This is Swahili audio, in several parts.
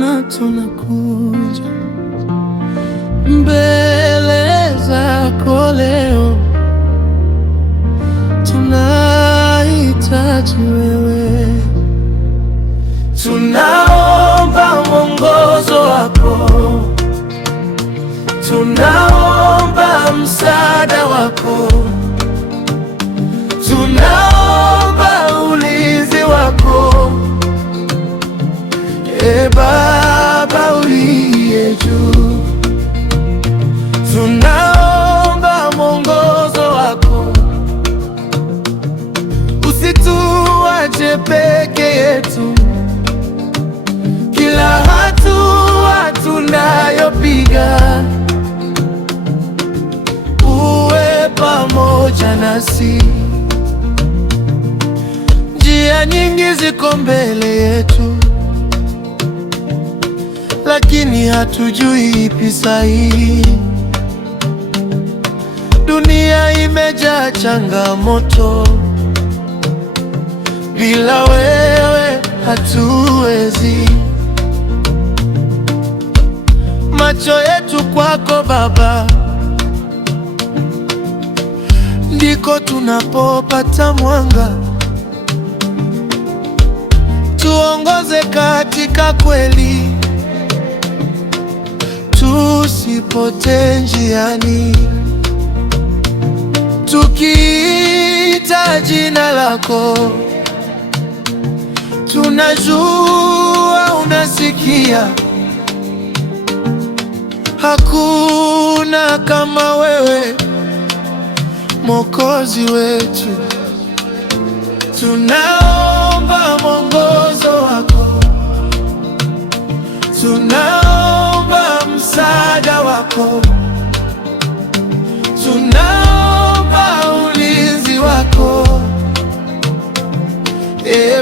Bwana, tunakuja mbele zako leo, tunahitaji wewe, tunaomba mwongozo wako, tunaomba msaada wako, tunaomba ulinzi wako. Baba uliye juu, tunaomba mwongozo wako, usituache peke yetu. Kila hatua tunayopiga, uwe pamoja nasi. Njia nyingi ziko mbele yetu, lakini hatujui ipi sahihi. Dunia imejaa changamoto, bila wewe hatuwezi. Macho yetu kwako Baba, ndiko tunapopata mwanga. Tuongoze katika kweli, tusipotee njiani. Tukiita jina lako, tunajua unasikia. Hakuna kama wewe, Mwokozi wetu. Tunaomba mwongozo wako, tunaomba msaada wako, tunaomba ulinzi wako.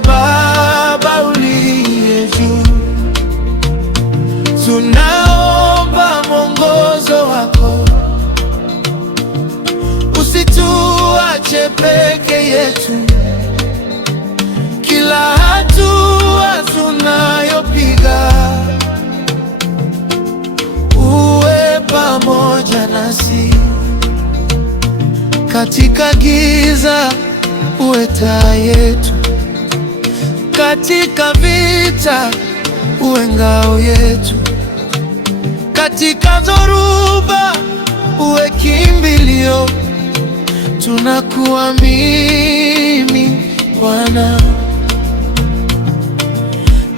Baba uliye juu, tunaomba mwongozo wako, usituache peke yetu. Kila hatua tunayopiga, uwe pamoja nasi. Katika giza uwe taa yetu, katika vita uwe ngao yetu, katika dhoruba uwe kimbilio. Tunakuamini Bwana,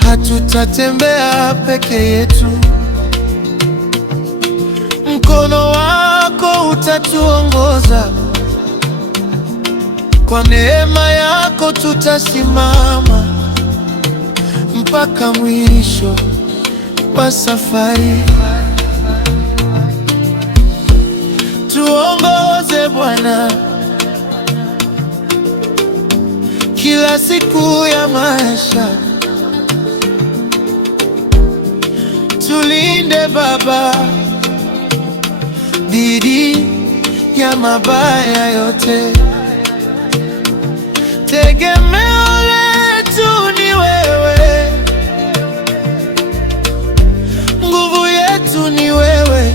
hatutatembea peke yetu. Mkono wako utatuongoza, kwa neema yako tutasimama mpaka mwisho wa safari. Tuongoze Bwana, kila siku ya maisha. Tulinde Baba dhidi ya mabaya yote. Tegemeo letu ni wewe, nguvu yetu ni wewe,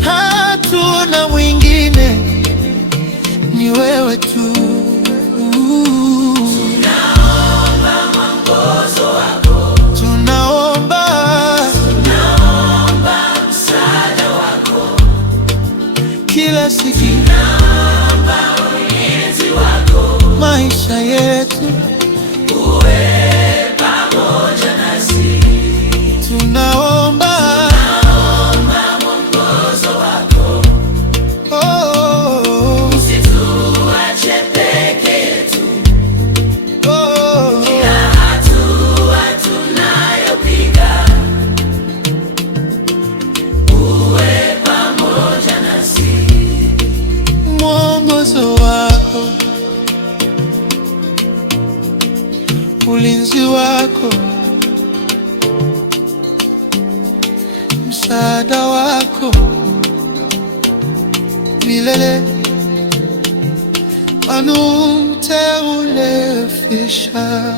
hatuna mwingine, ni wewe tu. Tunaomba mwongozo wako, tunaomba msaada wako, kila siku, tunaomba ulinzi wako, maisha yetu uwe pamoja nasi. tunaomba mwongozo wako, usituache peke yetu. Kila hatua tunayopiga, uwe pamoja nasi. mwongozo wako, ulinzi wako, msaada wako milele. Anu mteule fisha